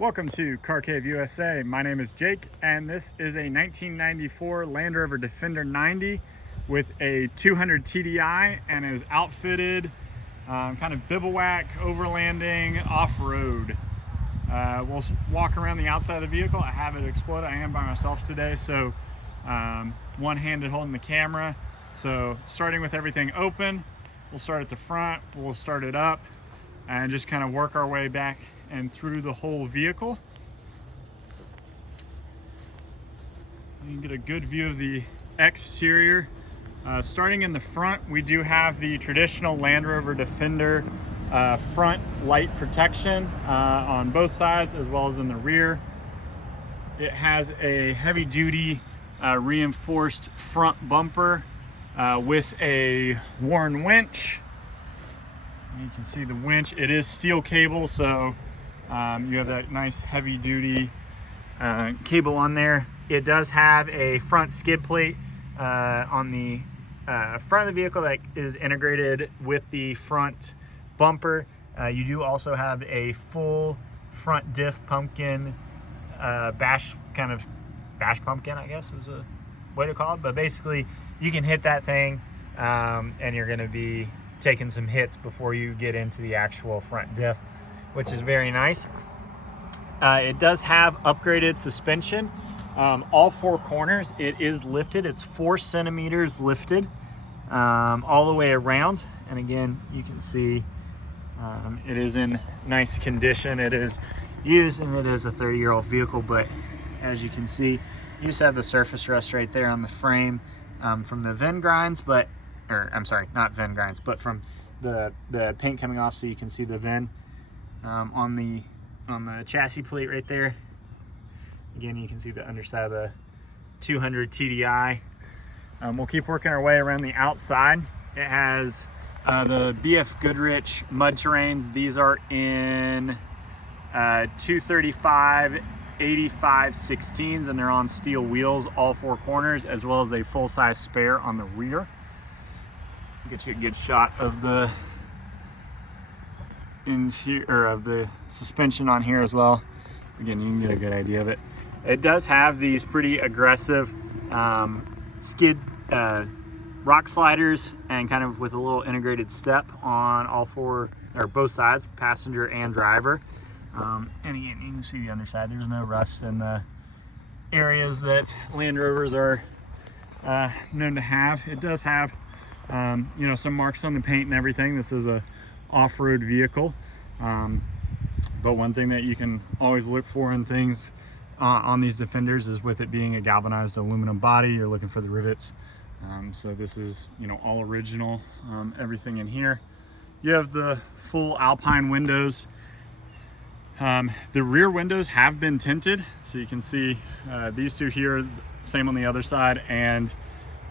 Welcome to Car Cave USA. My name is Jake, and this is a 1994 Land Rover Defender 90 with a 200 TDI and is outfitted kind of bivouac, overlanding, off-road. We'll walk around the outside of the vehicle. I have it exploded. I am by myself today, so one-handed holding the camera. So starting with everything open, we'll start at the front, we'll start it up, and just kind of work our way back and through the whole vehicle. You can get a good view of the exterior. Starting in the front, we do have the traditional Land Rover Defender front light protection on both sides as well as in the rear. It has a heavy duty reinforced front bumper with a worn winch. You can see the winch. It is steel cable, so you have that nice heavy duty cable on there. It does have a front skid plate on the front of the vehicle that is integrated with the front bumper. You do also have a full front diff pumpkin bash pumpkin, I guess is a way to call it. But basically you can hit that thing and you're going to be taking some hits before you get into the actual front diff, which is very nice. It does have upgraded suspension. All four corners, it is lifted. It's 4 centimeters lifted all the way around. And again, you can see it is in nice condition. It is used and it is a 30-year-old vehicle, but as you can see, you just have the surface rust right there on the frame from the VIN grinds, I'm sorry, not VIN grinds, but from the paint coming off, so you can see the VIN on the chassis plate right there. Again, you can see the underside of the 200 TDI. We'll keep working our way around the outside. It has the BF Goodrich mud terrains. These are in 235 85 16s, and they're on steel wheels all four corners, as well as a full-size spare on the rear. Get you a good shot of the interior of the suspension on here as well. Again, you can get a good idea of it. It does have these pretty aggressive skid rock sliders, and kind of with a little integrated step on all four or both sides, passenger and driver. And again, you can see the underside. There's no rust in the areas that Land Rovers are known to have. It does have some marks on the paint and everything. This is a off-road vehicle, but one thing that you can always look for in things on these Defenders is with it being a galvanized aluminum body, you're looking for the rivets. So this is all original, everything in here. You have the full Alpine windows. The rear windows have been tinted, so you can see these two here, same on the other side, and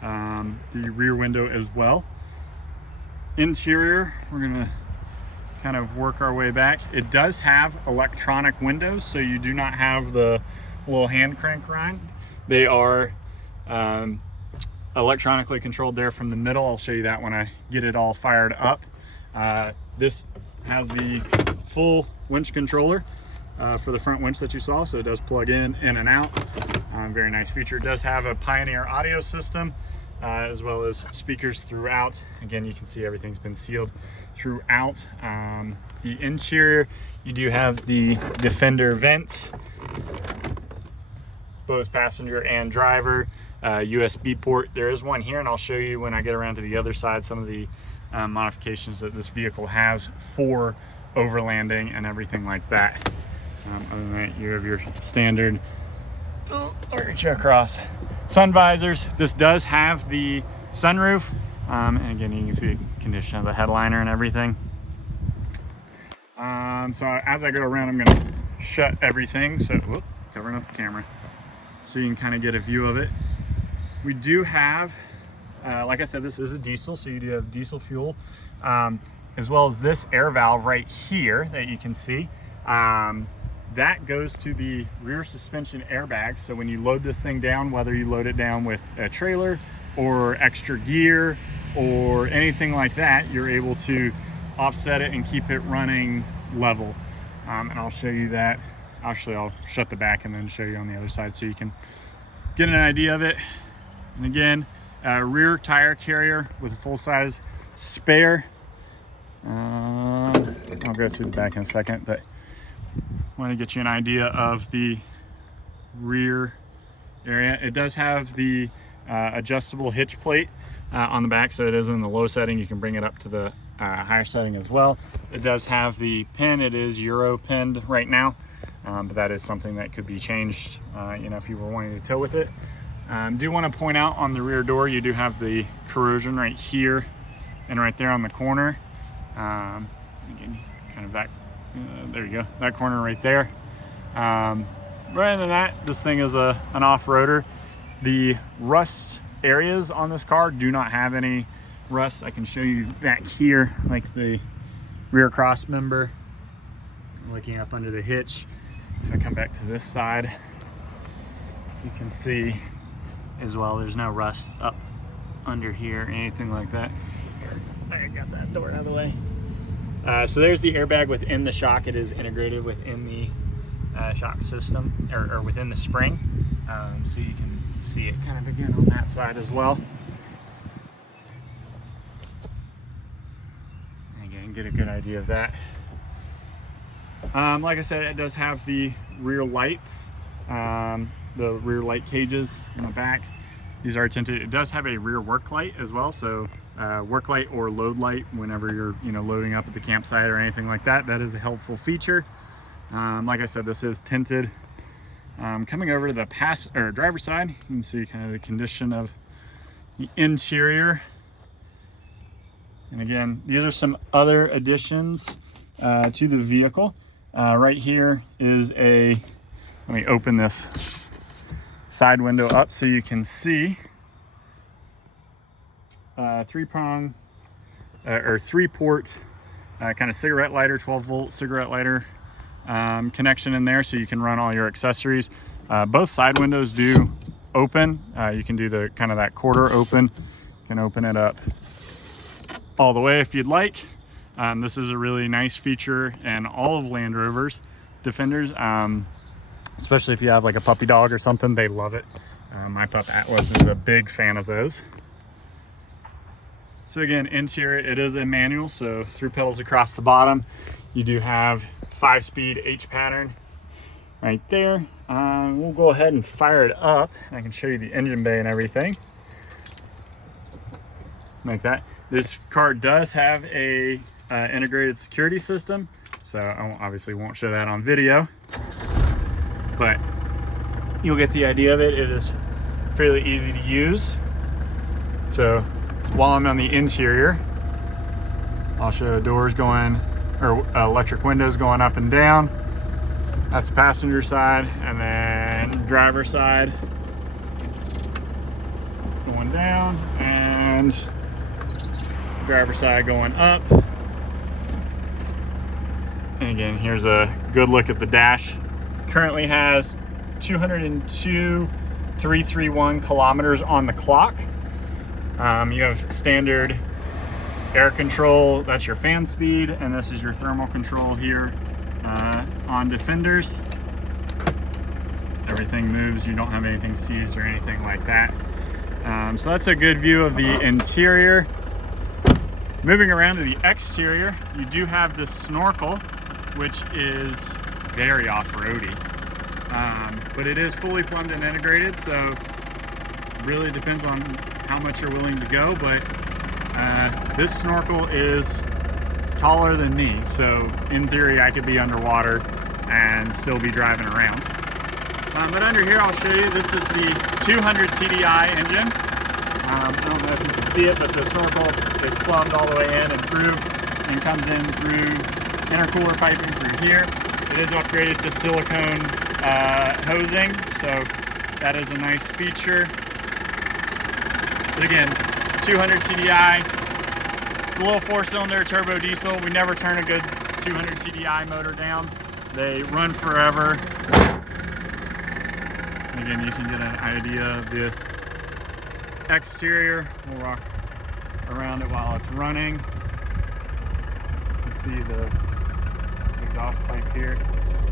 the rear window as well. Interior, we're gonna kind of work our way back. It does have electronic windows, so you do not have the little hand crank ride. They are electronically controlled there from the middle. I'll show you that when I get it all fired up. This has the full winch controller for the front winch that you saw, so it does plug in and out. Very nice feature. It does have a Pioneer audio system, as well as speakers throughout. Again, you can see everything's been sealed throughout. The interior, you do have the Defender vents, both passenger and driver. USB port, there is one here, and I'll show you when I get around to the other side some of the modifications that this vehicle has for overlanding and everything like that. Other than that, you have your standard reach across sun visors. This does have the sunroof, and again, you can see the condition of the headliner and everything. So as I go around, I'm going to shut everything, so covering up the camera, so you can kind of get a view of it. We do have, like I said, this is a diesel, so you do have diesel fuel, as well as this air valve right here that you can see. That goes to the rear suspension airbags. So when you load this thing down, whether you load it down with a trailer or extra gear or anything like that, you're able to offset it and keep it running level. And I'll show you that Actually, I'll shut the back and then show you on the other side so you can get an idea of it. And again, rear tire carrier with a full-size spare. I'll go through the back in a second, but I want to get you an idea of the rear area. It does have the adjustable hitch plate on the back, so it is in the low setting. You can bring it up to the higher setting as well. It does have the pin. It is Euro pinned right now, but that is something that could be changed, you know, if you were wanting to tow with it. Do want to point out on the rear door, you do have the corrosion right here and right there on the corner. Again, kind of that, there you go, that corner right there. Rather than that, this thing is an off-roader. The rust areas on this car do not have any rust. I can show you back here, like the rear cross member, looking up under the hitch. If I come back to this side, you can see as well, there's no rust up under here or anything like that. I got that door out of the way. So there's the airbag within the shock. It is integrated within the shock system, or within the spring. So you can see it kind of again on that side as well. Again, get a good idea of that. Like I said, it does have the rear lights, the rear light cages in the back. These are tinted. It does have a rear work light as well, so work light or load light whenever you're, you know, loading up at the campsite or anything like that. That is a helpful feature. Like I said, this is tinted. Coming over to the driver's side, you can see kind of the condition of the interior. And again, these are some other additions to the vehicle. Right here is let me open this side window up so you can see three-port kind of cigarette lighter, 12-volt cigarette lighter connection in there, so you can run all your accessories. Both side windows do open. You can do the kind of that quarter open. You can open it up all the way if you'd like. This is a really nice feature in all of Land Rover's Defenders, especially if you have like a puppy dog or something. They love it. My pup Atlas is a big fan of those. So again, interior, it is a manual, so 3 pedals across the bottom. You do have 5-speed H pattern right there. We'll go ahead and fire it up. I can show you the engine bay and everything like that. This car does have a integrated security system, so I obviously won't show that on video, but you'll get the idea of it. It is fairly easy to use. So while I'm on the interior, I'll show doors going, or electric windows going up and down. That's the passenger side, and then driver side going down, and driver side going up. And again, here's a good look at the dash. Currently has 202,331 kilometers on the clock. You have standard air control, that's your fan speed, and this is your thermal control here on Defenders. Everything moves, you don't have anything seized or anything like that. So that's a good view of the interior. Moving around to the exterior, you do have this snorkel, which is very off-roady. But it is fully plumbed and integrated, so really depends on how much you're willing to go, but this snorkel is taller than me, so in theory I could be underwater and still be driving around. But under here I'll show you, this is the 200 TDI engine. I don't know if you can see it, but the snorkel is plumbed all the way in and through, and comes in through intercooler piping through here. It is upgraded to silicone hosing, so that is a nice feature. But again, 200 TDI, it's a little 4-cylinder turbo diesel. We never turn a good 200 TDI motor down. They run forever. Again, you can get an idea of the exterior. We'll walk around it while it's running. You can see the exhaust pipe here.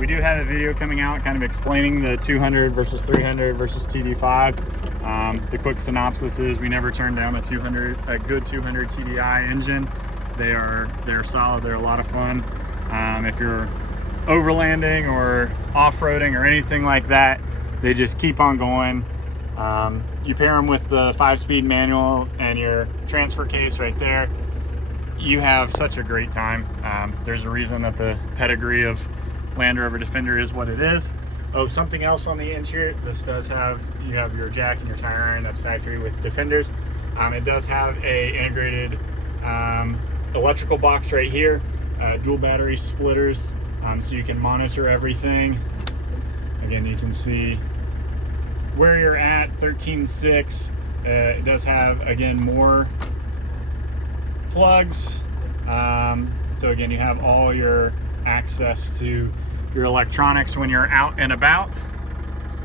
We do have a video coming out kind of explaining the 200 versus 300 versus TD5. The quick synopsis is we never turn down a good 200 TDI engine. They're solid. They're a lot of fun. If you're overlanding or off-roading or anything like that, they just keep on going. You pair them with the 5-speed manual and your transfer case right there, you have such a great time. There's a reason that the pedigree of Land Rover Defender is what it is. Oh, something else on the interior, this does have, you have your jack and your tire iron, that's factory with Defenders. It does have a integrated electrical box right here, dual battery splitters, so you can monitor everything. Again, you can see where you're at, 13.6. It does have, again, more plugs. So again, you have all your access to your electronics when you're out and about.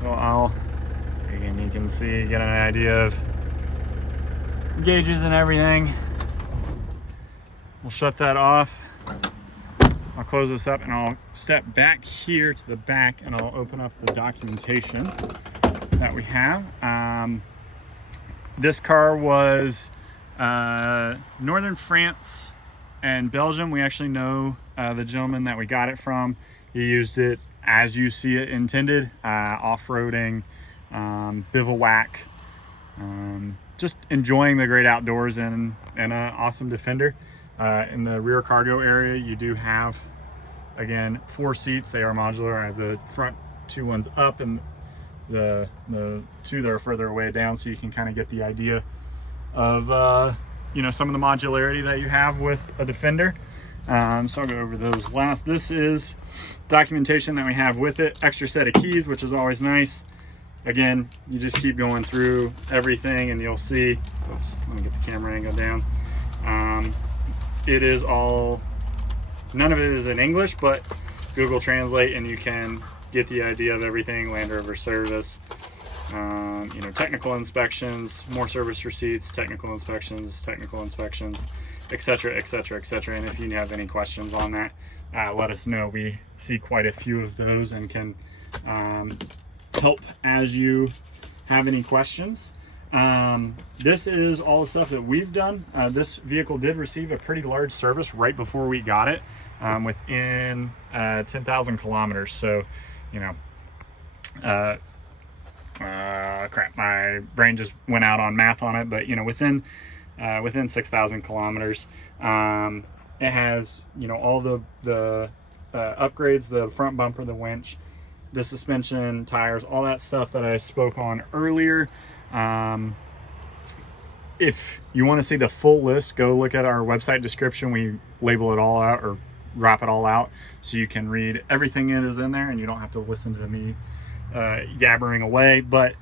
So again, you can see, get an idea of gauges and everything. We'll shut that off. I'll close this up and I'll step back here to the back and I'll open up the documentation that we have. This car was Northern France and Belgium. We actually know the gentleman that we got it from. He used it as you see it intended, off-roading, bivouac, just enjoying the great outdoors in an awesome Defender. In the rear cargo area, you do have, again, 4 seats. They are modular. I have the front 2 ones up and the 2 that are further away down, so you can kind of get the idea of you know, some of the modularity that you have with a Defender. So I'll go over those last. This is documentation that we have with it. Extra set of keys, which is always nice. Again, you just keep going through everything and you'll see, oops, let me get the camera angle down. It is all, none of it is in English, but Google Translate and you can get the idea of everything. Land Rover service, you know, technical inspections, more service receipts, technical inspections, etc., etc., etc. And if you have any questions on that, let us know. We see quite a few of those and can help as you have any questions. This is all the stuff that we've done. This vehicle did receive a pretty large service right before we got it, within 10,000 kilometers. So, you know, crap, my brain just went out on math on it, but you know, within 6,000 kilometers. It has, you know, all the upgrades, the front bumper, the winch, the suspension, tires, all that stuff that I spoke on earlier. If you want to see the full list, go look at our website description. We label it all out or wrap it all out so you can read everything that is in there and you don't have to listen to me yabbering away. But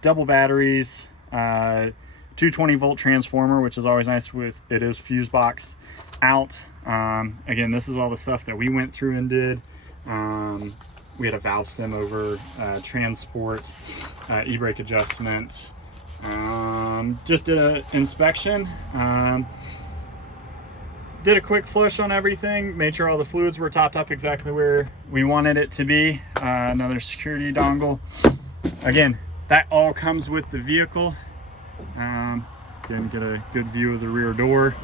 double batteries, 220 volt transformer, which is always nice. With it is fuse box out. Again, this is all the stuff that we went through and did. We had a valve stem over, transport, e-brake adjustments, just did an inspection, did a quick flush on everything, made sure all the fluids were topped up exactly where we wanted it to be. Another security dongle. Again, that all comes with the vehicle. Again, get a good view of the rear door.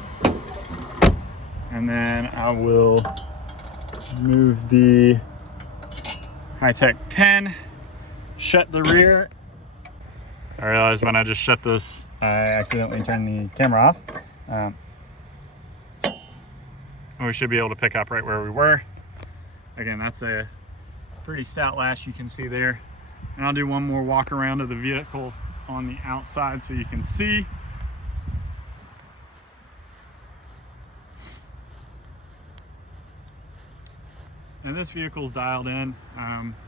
And then I will move the high-tech pen, shut the rear. I realized when I just shut this, I accidentally turned the camera off. We should be able to pick up right where we were. Again, that's a pretty stout lash you can see there. And I'll do one more walk around of the vehicle on the outside so you can see. And this vehicle's dialed in.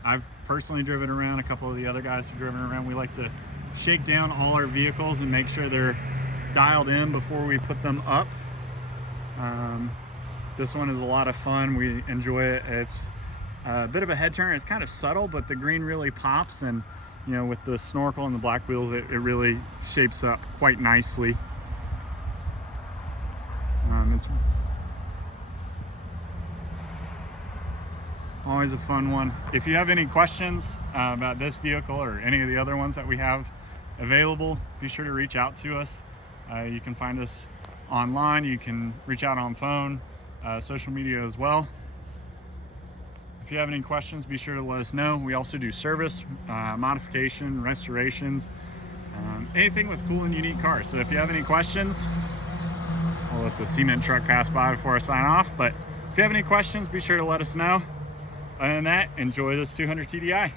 I've personally driven around, a couple of the other guys have driven around. We like to shake down all our vehicles and make sure they're dialed in before we put them up. This one is a lot of fun. We enjoy it. It's a bit of a head turn. It's kind of subtle, but the green really pops, and you know, with the snorkel and the black wheels, it really shapes up quite nicely. Always a fun one. If you have any questions about this vehicle or any of the other ones that we have available, be sure to reach out to us. You can find us online, you can reach out on phone, social media as well. If you have any questions, be sure to let us know. We also do service, modification, restorations, anything with cool and unique cars. So if you have any questions, I'll let the cement truck pass by before I sign off, but if you have any questions, be sure to let us know. Other than that, enjoy this 200 TDI.